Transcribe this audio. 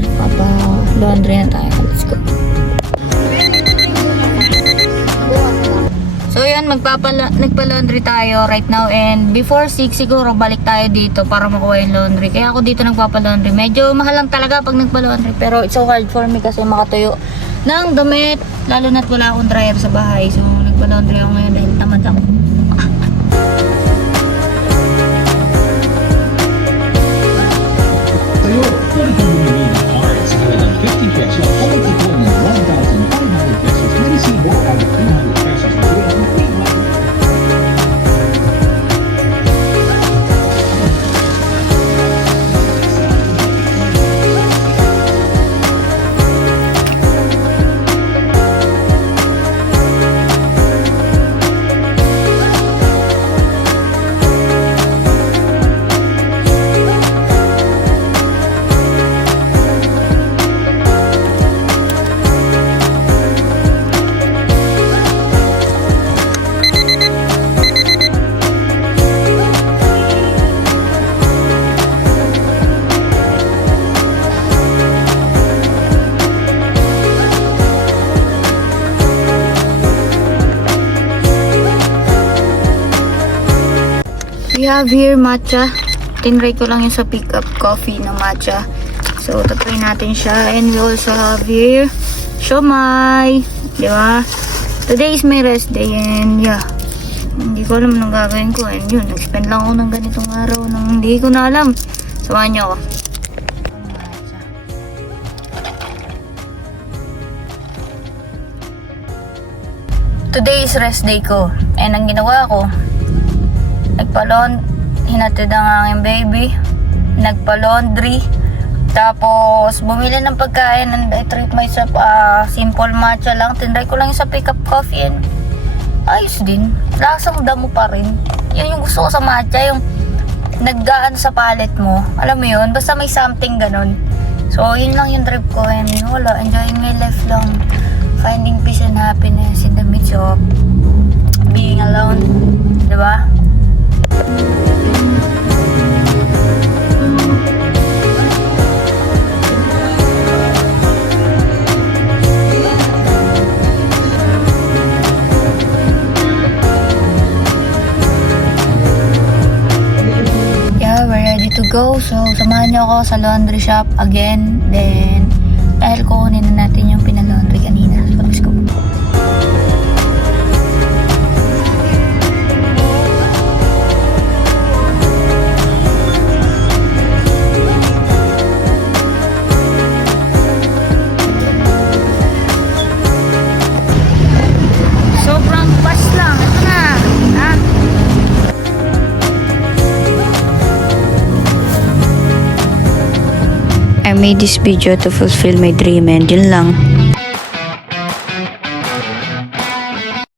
dryer. Papa-laundry na tayo. Let's go. So yun, nagpa-laundry tayo right now, and before 6 siguro balik tayo dito para makuha yung laundry. Kaya ako dito nagpapa-laundry. Medyo mahal lang talaga pag nagpa-laundry, pero it's so hard for me kasi makatuyo ng damit, lalo na't wala akong dryer sa bahay. So nagpa-laundry ako ngayon dahil tamad ako. Tayo, 40 cards, halagang 50 pesos, kapag ito ng 1,500 pesos, may resibo at 300 pesos na rin ang We have here matcha. Tinry ko lang yung sa pick-up coffee na matcha. So, tatry natin siya. And we also have here siomai. Diba? Today is my rest day, and yeah. Hindi ko alam anong gagawin ko. And yun, nag-spend lang ako ng ganitong araw nang hindi ko na alam. Samahan niyo ako. Today is rest day ko. And ang ginawa ko, hinatid ang aking baby, nagpa-laundry, tapos bumili ng pagkain, and I treat myself simple matcha lang. Tinry ko lang yung sa pick-up coffee, and ayos din, lasang damo pa rin. Yan yung gusto ko sa matcha, yung naggaan sa palate mo, alam mo yun, basta may something ganon. So yun lang yung trip ko, and wala, enjoying my life lang, finding peace and happiness in the midst of being alone, diba? Yeah, we're ready to go. So, samahan niyo ako sa laundry shop again. Then, dahil kukunin na natin yung pinalaundry kanina. So, let's go. I made this video to fulfill my dream, and yun lang.